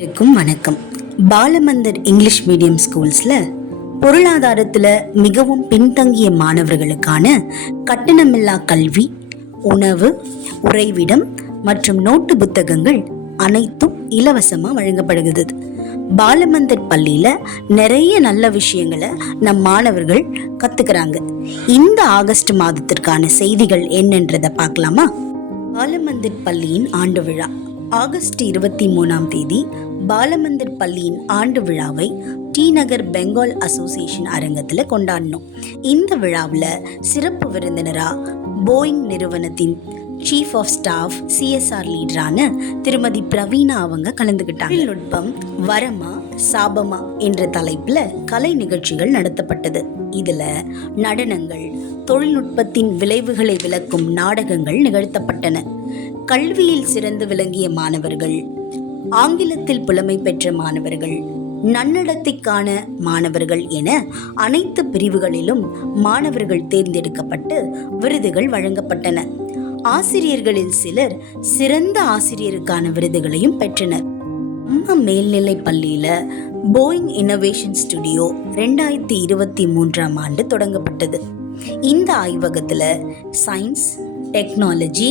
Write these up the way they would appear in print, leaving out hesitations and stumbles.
வணக்கம். பாலமந்தர் English medium ஸ்கூல்ஸ்ல பொருளாதாரத்துல மிகவும் பின்தங்கிய மாணவர்களுக்கான கட்டணமில்லா கல்வி, உணவு, உறைவிடம் மற்றும் நோட்டு புத்தகங்கள் அனைத்தும் இலவசமா வழங்கப்படுகிறது. பாலமந்தர் பள்ளியில நிறைய நல்ல விஷயங்களை நம் மாணவர்கள் கத்துக்கிறாங்க. இந்த ஆகஸ்ட் மாதத்திற்கான செய்திகள் என்னன்றதை பார்க்கலாமா? பாலமந்தர் பள்ளியின் ஆண்டு விழா ஆகஸ்ட் 23 பாலமந்தர் பள்ளியின் ஆண்டு விழாவை டி நகர் பெங்கால் அசோசியேஷன் அரங்கத்தில் கொண்டாடினோம். இந்த விழாவில் சிறப்பு விருந்தினரா போயிங் நிறுவனத்தின் சீஃப் ஆஃப் ஸ்டாஃப் சிஎஸ்ஆர் லீடரான திருமதி பிரவீனா அவங்க கலந்துக்கிட்டாங்க. தொழில்நுட்பம் வரமா சாபமா என்ற தலைப்பில் கலை நிகழ்ச்சிகள் நடத்தப்பட்டது. இதில் நடனங்கள், தொழில்நுட்பத்தின் விளைவுகளை விளக்கும் நாடகங்கள் நிகழ்த்தப்பட்டன. கல்வியில் சிறந்து விளங்கிய மாணவர்கள், ஆங்கிலத்தில் புலமை பெற்ற மாணவர்கள், நன்னடத்தைக்கான மாணவர்கள் என அனைத்து பிரிவுகளிலும் மாணவர்கள் தேர்ந்தெடுக்கப்பட்டு விருதுகள் வழங்கப்பட்டன. ஆசிரியர்களில் சிலர் சிறந்த ஆசிரியருக்கான விருதுகளையும் பெற்றனர். அம்மா மேல்நிலை பள்ளியில போயிங் இன்னோவேஷன் ஸ்டுடியோ 2023 தொடங்கப்பட்டது. இந்த ஆய்வகத்துல சயின்ஸ், டெக்னாலஜி,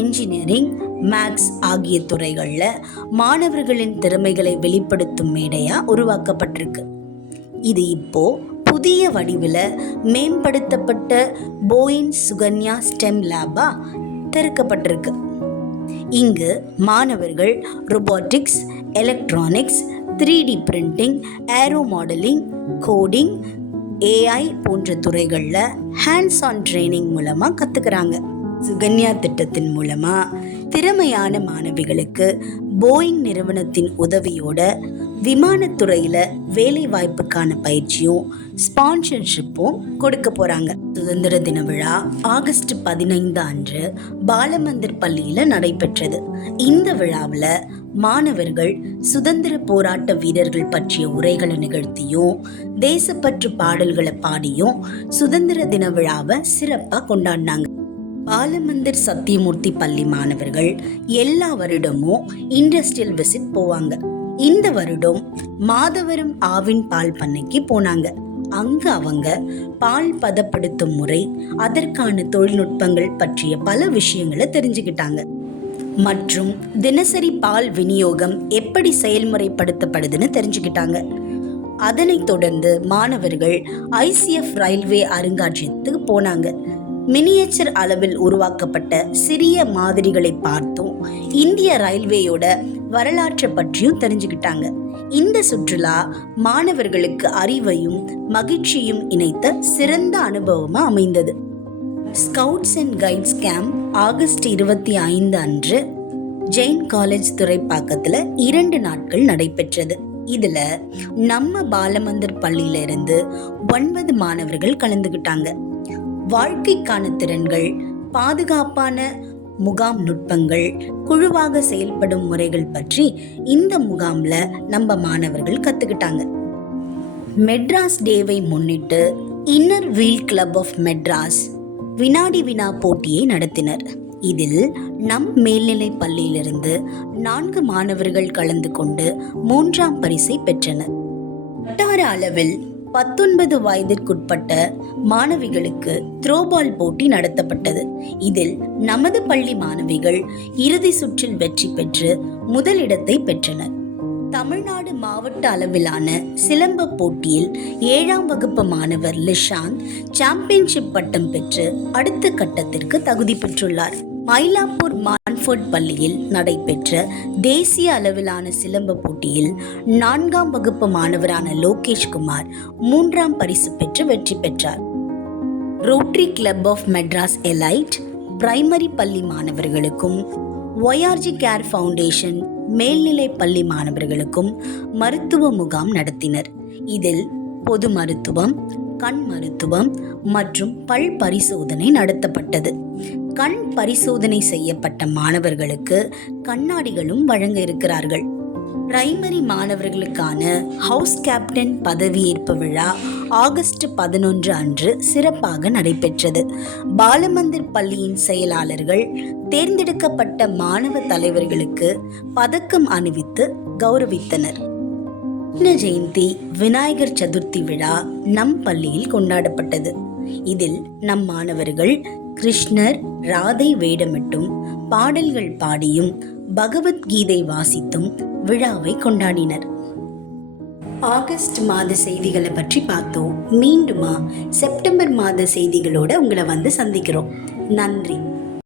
என்ஜினியரிங், மேக்ஸ் ஆகிய துறைகளில் மாணவர்களின் திறமைகளை வெளிப்படுத்தும் மேடையா உருவாக்கப்பட்டிருக்கு. இது இப்போ புதிய வடிவில் மேம்படுத்தப்பட்ட போயின் சுகன்யா ஸ்டெம் லேபா திறக்கப்பட்டிருக்கு. இங்கு மாணவர்கள் robotics, electronics, 3D printing, aero modeling, coding, AI போன்ற துறைகளில் ஹேண்ட்ஸ் ஆன் ட்ரைனிங் மூலமாக கற்றுக்கிறாங்க. சுகன்யா திட்டத்தின் மூலமாக திறமையான மாணவிகளுக்கு போயிங் நிறுவனத்தின் உதவியோட விமானத்துறையில் வேலை வாய்ப்புக்கான பயிற்சியும் ஸ்பான்சர்ஷிப்பும் கொடுக்க போகிறாங்க. சுதந்திர தின விழா ஆகஸ்ட் 15 அன்று பாலமந்தர் பள்ளியில் நடைபெற்றது. இந்த விழாவில் மாணவர்கள் சுதந்திர போராட்ட வீரர்கள் பற்றிய உரைகளை நிகழ்த்தியும் தேசப்பற்று பாடல்களை பாடியும் சுதந்திர தின விழாவை சிறப்பாக கொண்டாடினாங்க. பாலமந்தர் சத்தியமூர்த்தி பள்ளி மாணவர்கள் எல்லா வருடமும் இண்டஸ்ட்ரியல் விசிட் போவாங்க. இந்த வருடம் மாதவரம் ஆவின் பால் பண்ணைக்கு போனாங்க. அங்க அவங்க பால் பதப்படுத்தும் முறை, அதற்கான தொழில்நுட்பங்கள் பற்றிய பல விஷயங்களை தெரிஞ்சுக்கிட்டாங்க. மற்றும் தினசரி பால் விநியோகம் எப்படி செயல்முறைப்படுத்தப்படுதுன்னு தெரிஞ்சுக்கிட்டாங்க. அதனைத் தொடர்ந்து மாணவர்கள் ICF ரயில்வே அருங்காட்சியகத்துக்கு போனாங்க. மினியேச்சர் அளவில் உருவாக்கப்பட்ட சிறிய மாதிரிகளை பார்த்தும் இந்திய ரயில்வேயோட வரலாற்றை பற்றியும் தெரிஞ்சுக்கிட்டாங்க. இந்த சுற்றுலா மாணவர்களுக்கு அறிவையும் மகிழ்ச்சியும் இணைத்த சிறந்த அனுபவமா அமைந்தது. Scouts and guides camp August 25 அன்று ஜெயின் காலேஜ் துறைப்பாக்கத்துல 2 நாட்கள் நடைபெற்றது. இதுல நம்ம பாலமந்தர் பள்ளியில இருந்து 9 மாணவர்கள் கலந்துகிட்டாங்க. வாழ்க்கைக்கான திறன்கள், பாதுகாப்பான முகாம் நுட்பங்கள், குழுவாக செயல்படும் முறைகள் பற்றி இந்த முகாம்ல நம்ம மாணவர்கள் கத்துக்கிட்டாங்க. மெட்ராஸ் டேவை முன்னிட்டு inner wheel club of Madras வினாடி வினா போட்டியை நடத்தினர். இதில் நம் மேல்நிலை பள்ளியிலிருந்து 4 மாணவர்கள் கலந்து கொண்டு 3ஆம் பரிசை பெற்றனர். வட்டார அளவில் 19 வயதிற்குட்பட்ட மாணவிகளுக்கு த்ரோபால் போட்டி நடத்தப்பட்டது. இதில் நமது பள்ளி மாணவிகள் இறுதி சுற்றில் வெற்றி பெற்று முதலிடத்தை பெற்றனர். தமிழ்நாடு மாவட்ட அளவிலான சிலம்ப போட்டியில் 7ஆம் வகுப்பு மாணவர் லிஷாந்த் சாம்பியன்ஷிப் பட்டம் பெற்று அடுத்த கட்டத்திற்கு தகுதி பெற்றுள்ளார். மயிலாப்பூர் மான்ஃபோர்ட் பள்ளியில் நடைபெற்ற தேசிய அளவிலான சிலம்ப போட்டியில் 4ஆம் வகுப்பு மாணவரான லோகேஷ்குமார் 3ஆம் பரிசு பெற்று வெற்றி பெற்றார். Rotary club of Madras elite primary பள்ளி மாணவர்களுக்கும் ORG கேர் ஃபவுண்டேஷன் மேல்நிலை பள்ளி மாணவர்களுக்கும் மருத்துவ முகாம் நடத்தினர். இதில் பொது மருத்துவம், கண் மருத்துவம் மற்றும் பல் பரிசோதனை நடத்தப்பட்டது. கண் பரிசோதனை செய்யப்பட்ட மாணவர்களுக்கு கண்ணாடிகளும் வழங்க இருக்கிறார்கள். பிரைமரி மாணவர்களுக்கான ஹவுஸ் கேப்டன் பதவியேற்பு விழா ஆகஸ்ட் 11 அன்று சிறப்பாக நடைபெற்றது. பாலமந்தர் பள்ளியின் செயலாளர்கள் தேர்ந்தெடுக்கப்பட்ட மாணவ தலைவர்களுக்கு பதக்கம் அணிவித்து கௌரவித்தனர். கிருஷ்ண ஜெயந்தி விநாயகர் சதுர்த்தி விழா நம் பள்ளியில் கொண்டாடப்பட்டது. இதில் நம் மாணவர்கள் கிருஷ்ணர் ராதை வேடமிட்டும் பாடல்கள் பாடியும் பகவத்கீதை வாசித்தும் விழாவை கொண்டாடினர். ஆகஸ்ட் மாத செய்திகளை பற்றி பார்த்தோம். மீண்டுமா செப்டம்பர் மாத செய்திகளோட உங்களை வந்து சந்திக்கிறோம். நன்றி.